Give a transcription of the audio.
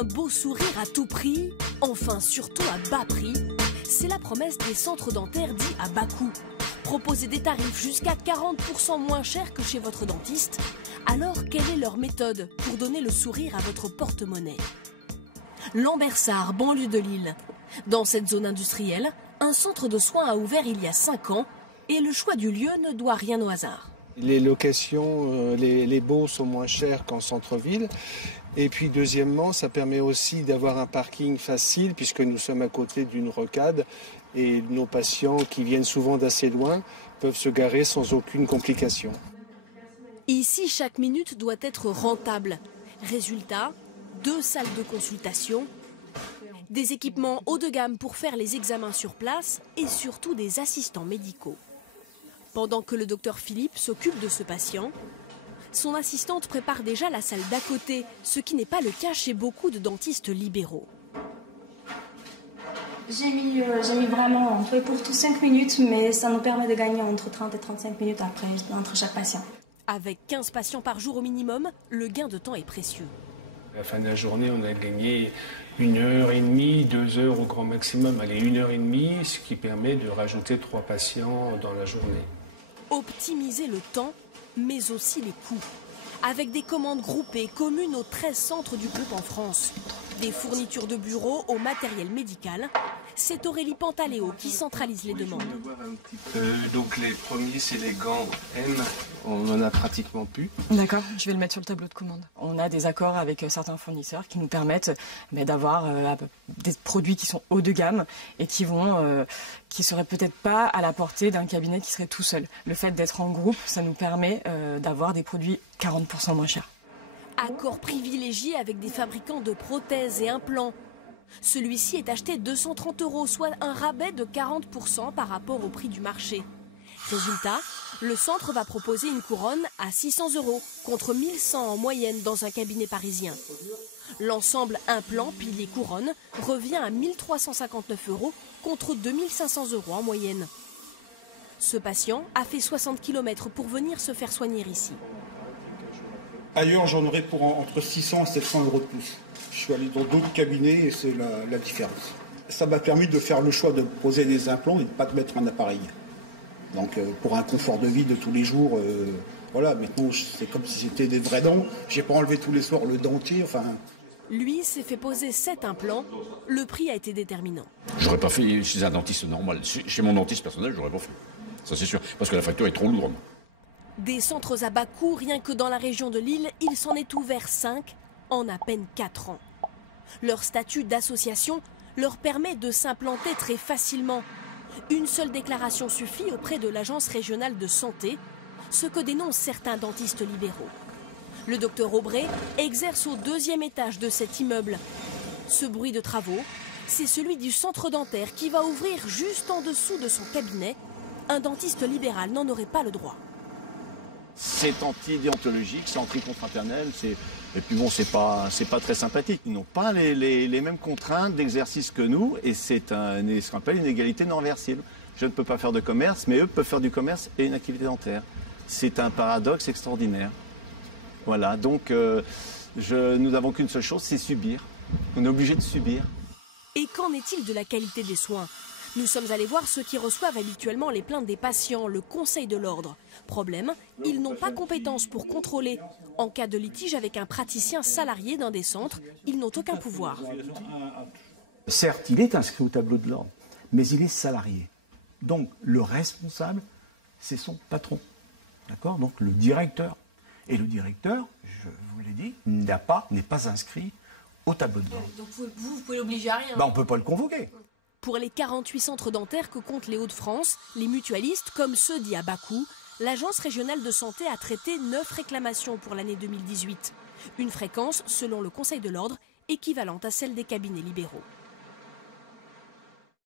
Un beau sourire à tout prix, enfin surtout à bas prix, c'est la promesse des centres dentaires dits à bas coût. Proposer des tarifs jusqu'à 40% moins chers que chez votre dentiste. Alors quelle est leur méthode pour donner le sourire à votre porte-monnaie? Lambersart, banlieue de Lille. Dans cette zone industrielle, un centre de soins a ouvert il y a 5 ans et le choix du lieu ne doit rien au hasard. Les locations, les baux sont moins chers qu'en centre-ville. Et puis deuxièmement, ça permet aussi d'avoir un parking facile puisque nous sommes à côté d'une rocade et nos patients qui viennent souvent d'assez loin peuvent se garer sans aucune complication. Ici, chaque minute doit être rentable. Résultat, 2 salles de consultation, des équipements haut de gamme pour faire les examens sur place et surtout des assistants médicaux. Pendant que le docteur Philippe s'occupe de ce patient, son assistante prépare déjà la salle d'à côté, ce qui n'est pas le cas chez beaucoup de dentistes libéraux. J'ai mis vraiment, on fait pour tout 5 minutes, mais ça nous permet de gagner entre 30 et 35 minutes après, entre chaque patient. Avec 15 patients par jour au minimum, le gain de temps est précieux. À la fin de la journée, on a gagné 1h30, 2 heures au grand maximum. Allez, 1h30, ce qui permet de rajouter 3 patients dans la journée. Optimiser le temps, mais aussi les coûts. Avec des commandes groupées communes aux 13 centres du groupe en France. Des fournitures de bureaux au matériel médical. C'est Aurélie Pantaléo qui centralise les demandes. Donc les premiers, c'est les gants M. On en a pratiquement plus. D'accord, je vais le mettre sur le tableau de commande. On a des accords avec certains fournisseurs qui nous permettent d'avoir des produits qui sont haut de gamme et qui seraient peut-être pas à la portée d'un cabinet qui serait tout seul. Le fait d'être en groupe, ça nous permet d'avoir des produits 40% moins chers. Accord privilégié avec des fabricants de prothèses et implants. Celui-ci est acheté 230 €, soit un rabais de 40% par rapport au prix du marché. Résultat, le centre va proposer une couronne à 600 € contre 1100 en moyenne dans un cabinet parisien. L'ensemble implant, pilier, couronne revient à 1359 € contre 2500 € en moyenne. Ce patient a fait 60 km pour venir se faire soigner ici. Ailleurs, j'en aurais pour entre 600 et 700 € de plus. Je suis allé dans d'autres cabinets et c'est la différence. Ça m'a permis de faire le choix de poser des implants et de ne pas de mettre un appareil. Donc pour un confort de vie de tous les jours, voilà, maintenant c'est comme si c'était des vrais dents. J'ai pas enlevé tous les soirs le dentier, enfin... Lui s'est fait poser 7 implants. Le prix a été déterminant. J'aurais pas fait chez un dentiste normal. Chez mon dentiste personnel, j'aurais pas fait. Ça c'est sûr, parce que la facture est trop lourde. Des centres à bas coût, rien que dans la région de Lille, il s'en est ouvert 5 en à peine 4 ans. Leur statut d'association leur permet de s'implanter très facilement. Une seule déclaration suffit auprès de l'Agence régionale de santé, ce que dénoncent certains dentistes libéraux. Le docteur Aubray exerce au 2e étage de cet immeuble. Ce bruit de travaux, c'est celui du centre dentaire qui va ouvrir juste en dessous de son cabinet. Un dentiste libéral n'en aurait pas le droit. C'est anti-déontologique, c'est anti-contre-fraternel, et puis bon, c'est pas très sympathique. Ils n'ont pas les mêmes contraintes d'exercice que nous, et c'est ce qu'on appelle une égalité non réversible. Je ne peux pas faire de commerce, mais eux peuvent faire du commerce et une activité dentaire. C'est un paradoxe extraordinaire. Voilà, donc nous n'avons qu'une seule chose, c'est subir. On est obligé de subir. Et qu'en est-il de la qualité des soins ? Nous sommes allés voir ceux qui reçoivent habituellement les plaintes des patients, le Conseil de l'Ordre. Problème, ils n'ont pas compétence pour contrôler. En cas de litige avec un praticien salarié d'un des centres, ils n'ont aucun pouvoir. Certes, il est inscrit au tableau de l'ordre, mais il est salarié. Donc le responsable, c'est son patron. D'accord ? Donc le directeur. Et le directeur, je vous l'ai dit, n'est pas inscrit au tableau de l'ordre. Donc vous pouvez l'obliger à rien. On ne peut pas le convoquer. Pour les 48 centres dentaires que comptent les Hauts-de-France, les mutualistes, comme ceux dits à bas coût, l'Agence régionale de santé a traité 9 réclamations pour l'année 2018. Une fréquence, selon le Conseil de l'Ordre, équivalente à celle des cabinets libéraux.